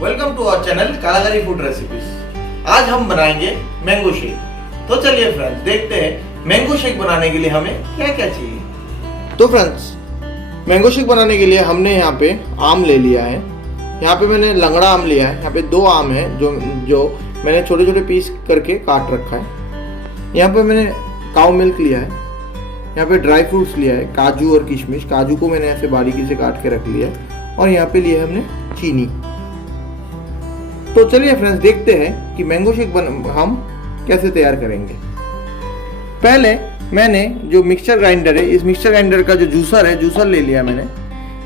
Welcome to our channel कालागरी food recipes. आज हम बनाएंगे मैंगो शेक। तो चलिए फ्रेंड्स देखते हैं मैंगो शेक बनाने के लिए हमें क्या क्या चाहिए। तो फ्रेंड्स मैंगो शेक बनाने के लिए हमने यहाँ पे आम ले लिया है। यहाँ पे मैंने लंगड़ा आम लिया है। यहाँ पे 2 आम है जो मैंने छोटे छोटे पीस करके काट रखा है। यहाँ पे मैंने काऊ मिल्क लिया है। यहाँ पे ड्राई फ्रूट्स लिया है, काजू और किशमिश। काजू को मैंने ऐसे बारीकी से काट के रख लिया है और यहाँ पे लिया है हमने चीनी। तो चलिए फ्रेंड्स देखते हैं कि मैंगो शेक हम कैसे तैयार करेंगे। पहले मैंने जो मिक्सचर ग्राइंडर है, इस मिक्सचर ग्राइंडर का जो जूसर ले लिया मैंने।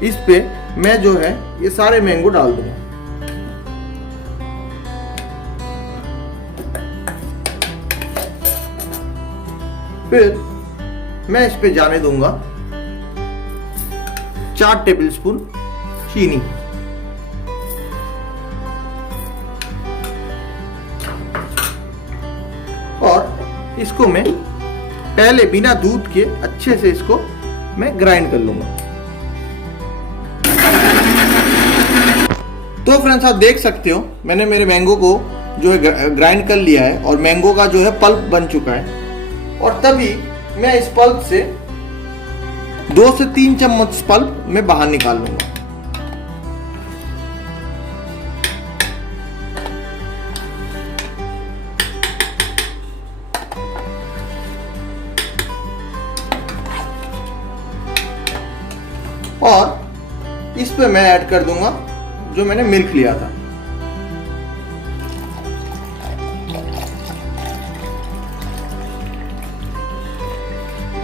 इस पे मैं जो है ये सारे मैंगो डाल दूंगा। फिर मैं इस पे जाने दूंगा 4 टेबलस्पून चीनी। और इसको मैं पहले बिना दूध के अच्छे से इसको मैं ग्राइंड कर लूंगा। तो फ्रेंड्स आप देख सकते हो मैंने मेरे मैंगो को जो है ग्राइंड कर लिया है और मैंगो का जो है पल्प बन चुका है। और तभी मैं इस पल्प से 2 से 3 चम्मच पल्प मैं बाहर निकाल लूंगा। और इस पे मैं ऐड कर दूंगा जो मैंने मिल्क लिया था।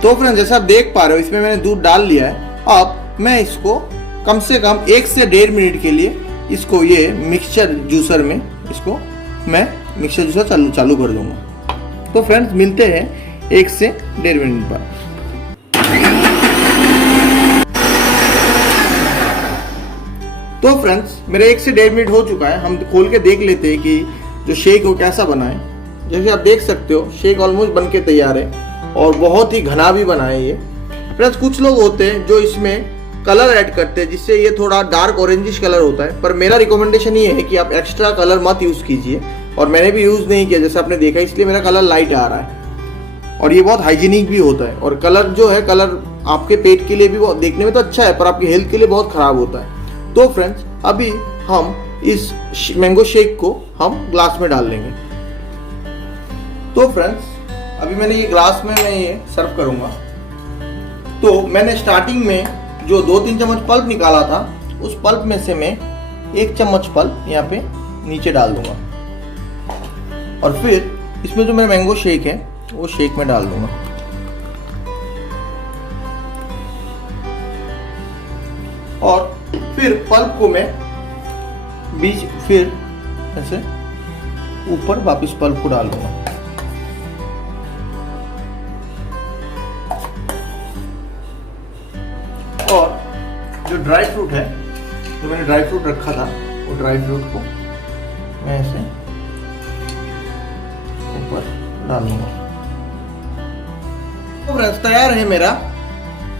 तो फ्रेंड्स जैसा आप देख पा रहे हो इसमें मैंने दूध डाल लिया है। अब मैं इसको कम से कम 1 से 1.5 मिनट के लिए इसको ये मिक्सचर जूसर में इसको मैं मिक्सचर जूसर चालू कर दूंगा। तो फ्रेंड्स मिलते हैं 1 से 1.5 मिनट बाद। तो फ्रेंड्स मेरे 1 से 1.5 मिनट हो चुका है। हम खोल के देख लेते हैं कि जो शेक वो कैसा बना है। जैसे आप देख सकते हो शेक ऑलमोस्ट बन के तैयार है और बहुत ही घना भी बना है ये। फ्रेंड्स कुछ लोग होते हैं जो इसमें कलर ऐड करते हैं जिससे ये थोड़ा डार्क ऑरेंजिश कलर होता है, पर मेरा रिकमेंडेशन ये है कि आप एक्स्ट्रा कलर मत यूज़ कीजिए। और मैंने भी यूज़ नहीं किया जैसे आपने देखा, इसलिए मेरा कलर लाइट आ रहा है। और ये बहुत हाइजीनिक भी होता है। और कलर जो है कलर आपके पेट के लिए भी देखने में तो अच्छा है पर आपकी हेल्थ के लिए बहुत ख़राब होता है। तो फ्रेंड्स अभी हम इस मैंगो शेक को हम ग्लास में डाल लेंगे। तो फ्रेंड्स अभी मैंने ये ग्लास में मैं ये सर्व करूंगा। तो मैंने स्टार्टिंग में जो 2-3 चम्मच पल्प निकाला था उस पल्प में से मैं 1 चम्मच पल्प यहाँ पे नीचे डाल दूंगा। और फिर इसमें जो मेरा मैंगो शेक है वो शेक में डाल दूंगा। और फिर पल्प को मैं फिर ऐसे ऊपर वापस पल्प को डाल दूंगा। और जो ड्राई फ्रूट है, जो मैंने ड्राई फ्रूट रखा था वो ड्राई फ्रूट को मैं ऐसे ऊपर डाल दूंगा। तो फ्रेंड्स तैयार है मेरा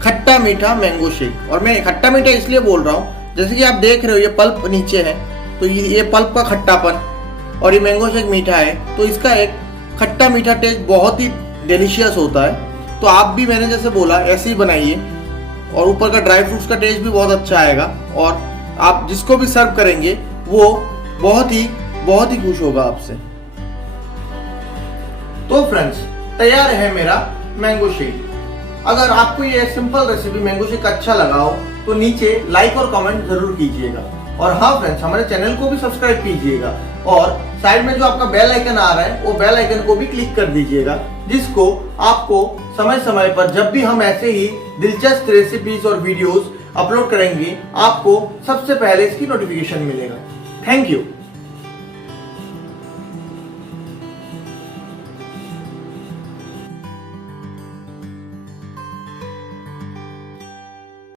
खट्टा मीठा मैंगो शेक। और मैं खट्टा मीठा इसलिए बोल रहा हूँ जैसे कि आप देख रहे हो ये पल्प नीचे है तो ये पल्प का खट्टापन और ये मैंगो शेक मीठा है तो इसका एक खट्टा मीठा टेस्ट बहुत ही डिलीशियस होता है। तो आप भी मैंने जैसे बोला ऐसे ही बनाइए और ऊपर का ड्राई फ्रूट्स का टेस्ट भी बहुत अच्छा आएगा और आप जिसको भी सर्व करेंगे वो बहुत ही खुश होगा आपसे। तो फ्रेंड्स तैयार है मेरा मैंगो शेक। अगर आपको ये सिंपल रेसिपी मैंगो शेक अच्छा लगा हो तो नीचे लाइक और कमेंट जरूर कीजिएगा। और हाँ फ्रेंड्स हमारे चैनल को भी सब्सक्राइब कीजिएगा और साइड में जो आपका बेल आइकन आ रहा है वो बेल आइकन को भी क्लिक कर दीजिएगा, जिसको आपको समय समय पर जब भी हम ऐसे ही दिलचस्प रेसिपीज और वीडियोस अपलोड करेंगे आपको सबसे पहले इसकी नोटिफिकेशन मिलेगा। Thank you.